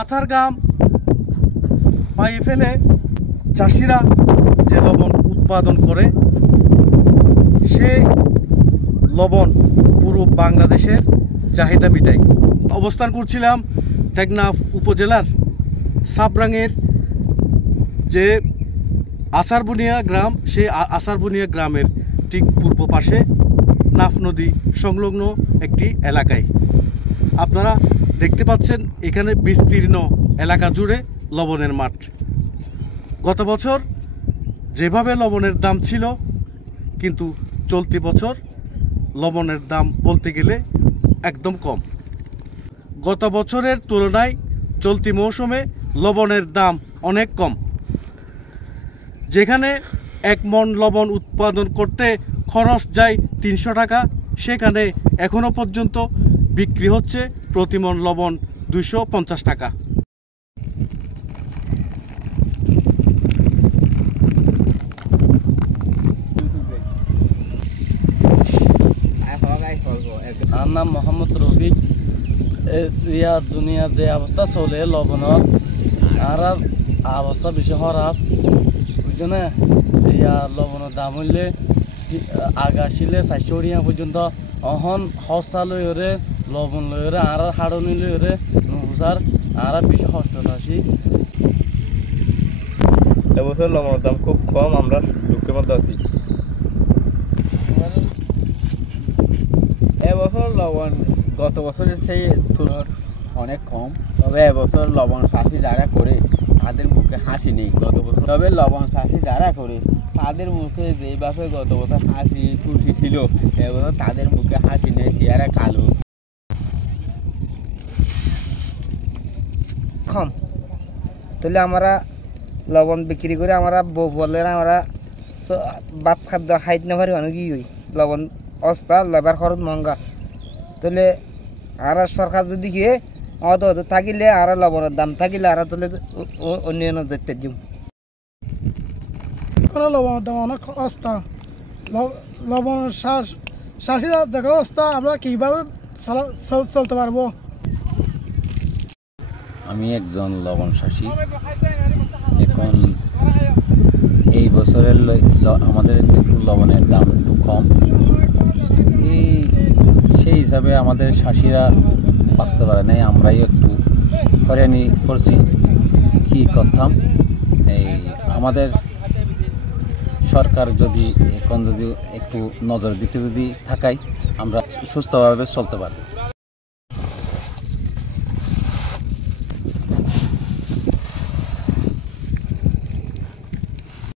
মাথার ঘাম পায়ে ফেলে চাষিরা যে লবণ উৎপাদন করে, সে লবণ পুরো বাংলাদেশের চাহিদা মেটায়। অবস্থান করছিলাম টেকনাফ উপজেলার সাবরাঙের যে আসারবুনিয়া গ্রাম, সেই আসারবুনিয়া গ্রামের ঠিক পূর্ব পাশে নাফ নদী সংলগ্ন একটি এলাকায়। আপনারা দেখতে পাচ্ছেন এখানে বিস্তীর্ণ এলাকা জুড়ে লবণের মাঠ। গত বছর যেভাবে লবণের দাম ছিল, কিন্তু চলতি বছর লবণের দাম বলতে গেলে একদম কম। গত বছরের তুলনায় চলতি মৌসুমে লবণের দাম অনেক কম। যেখানে 1 মণ লবণ উৎপাদন করতে খরচ যায় 300 টাকা, সেখানে এখনো পর্যন্ত বিক্রি হচ্ছে প্রতি মণ লবণ 250 টাকা। আমার নাম মোহাম্মদ রফিক। দুনিয়ার যে অবস্থা চলে লবণের, আর অবস্থা বেশি খারাপ। ওই জন্য লবণের দাম হইলে আগা আসলে 400 পর্যন্ত, অহন সস্তা লই হরে লবণ লই হরে আর হাড়নি লই হরে নুসার আর বেশি কষ্ট আসি। এবছর লবণের দাম খুব কম, আমরা দুঃখের মধ্যে আছি। এবছর লবণ গত বছরের সেই তুলনায় অনেক কম, তবে এবছর লবণ চাষি যারা করে তাদের মুখে হাসি নেই গত বছর। তবে লবণ চাষি যারা করে তাদের মুখে যেভাবে গত বছর হাসি খুশি ছিল, এবছর তাদের মুখে হাসি নেই, চেহারা কালো। কম তাহলে আমরা লবণ বিক্রি করে আমরা বলে আমরা ভাত খাদ্য খাইতে না পারি, অনেক হই লবণ অস্তা লেবার খরচ মহঙ্গা। তাহলে আর সরকার যদি গিয়ে অত থাকিলে আর লবণের দাম থাকিলে আর তাহলে অন্য দেখতে দিম। লবণের দাম অনেক অস্তা, লবণ 60,000 টাকা অস্তা। আমরা কিভাবে চলতে পারবো? আমি একজন লবণ চাষি। এখন এই বছরের আমাদের লবণের দাম একটু কম, সেই হিসাবে আমাদের চাষিরা বাঁচতে পারে নাই। আমরাই একটু হয়রানি করছি, কি করতাম। এই আমাদের সরকার যদি এখন যদি একটু নজর দিতে যদি থাকায় আমরা সুস্থভাবে চলতে পারি।